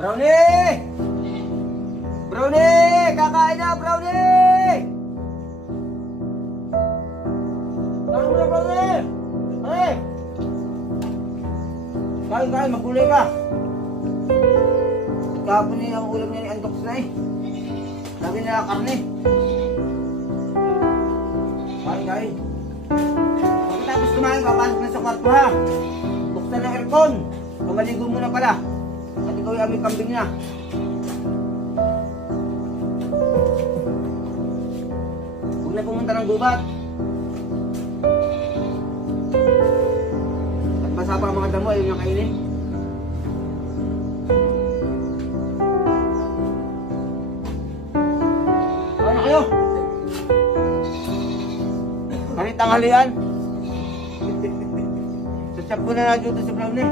Brownie! Brownie! Kakain na, Brownie! Ano mo na, Brownie? Hey! Kain, magulay ka. Kahapon niya ang ulam niya ni Antox na eh. Lagi na karne. Kain. Pagkatapos kumain, papasok na sa kwarto ha. Buksan ng aircon. Pamaligo mo na pala. At ikaw yung aming kambing na. Huwag na pumunta ng gubat. At basa pa ang mga damo, ayun yung kainin. Ano kayo? Kahit tanghalian. Sasap ko na na dito sa Brownie.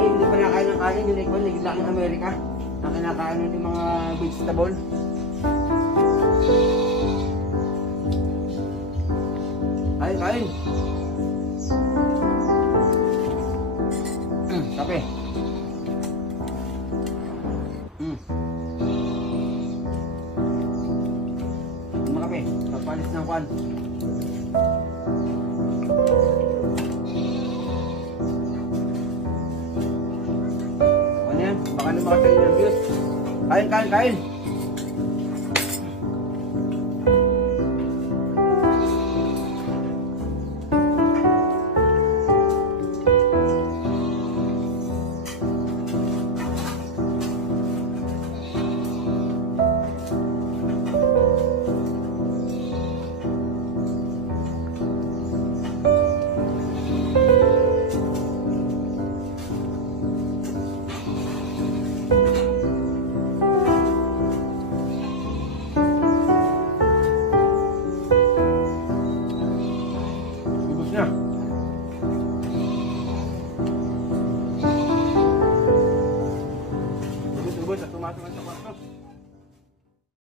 Hindi pa nakain ng kanin, yung Nikon, nagigla ng Amerika. Na kinakain ng mga vegetable. Kain. Kape. Makape, papalis ng kwan. Baka na makatayin ng views. Kain. Ubus, tumasok sa kwarto.